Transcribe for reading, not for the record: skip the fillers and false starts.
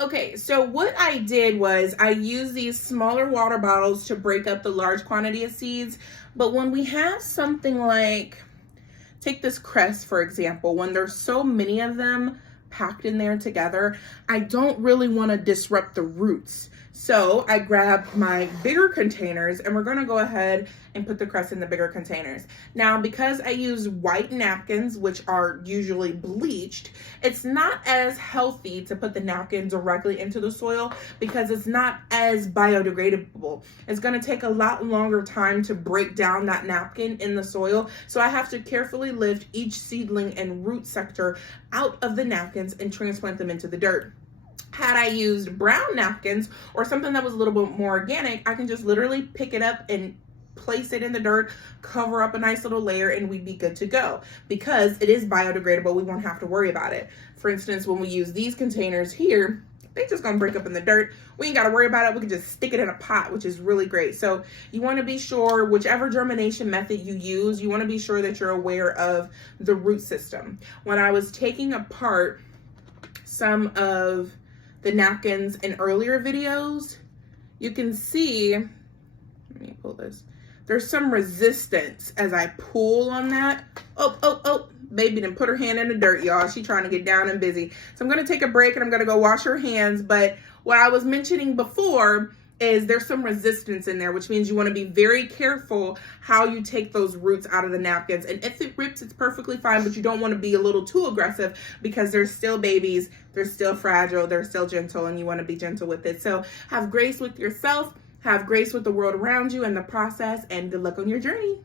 Okay, so what I did was I used these smaller water bottles to break up the large quantity of seeds. But when we have something like, take this cress, for example, when there's so many of them packed in there together, I don't really want to disrupt the roots. So I grabbed my bigger containers and we're going to go ahead and put the cress in the bigger containers. Now, because I use white napkins, which are usually bleached, it's not as healthy to put the napkin directly into the soil because it's not as biodegradable. It's going to take a lot longer time to break down that napkin in the soil. So I have to carefully lift each seedling and root sector out of the napkins and transplant them into the dirt. Had I used brown napkins or something that was a little bit more organic, I can just literally pick it up and place it in the dirt, cover up a nice little layer, and we'd be good to go. Because it is biodegradable, we won't have to worry about it. For instance, when we use these containers here, they're just gonna break up in the dirt. We ain't gotta worry about it. We can just stick it in a pot, which is really great. So you wanna be sure, whichever germination method you use, you wanna be sure that you're aware of the root system. When I was taking apart some of the napkins in earlier videos, you can see, let me pull this. There's some resistance as I pull on that. Oh, baby done put her hand in the dirt, y'all. She trying to get down and busy. So I'm gonna take a break and I'm gonna go wash her hands. But what I was mentioning before is there's some resistance in there, which means you want to be very careful how you take those roots out of the napkins. And if it rips, it's perfectly fine, but you don't want to be a little too aggressive because they're still babies, they're still fragile, they're still gentle, and you want to be gentle with it. So have grace with yourself, have grace with the world around you and the process, and good luck on your journey.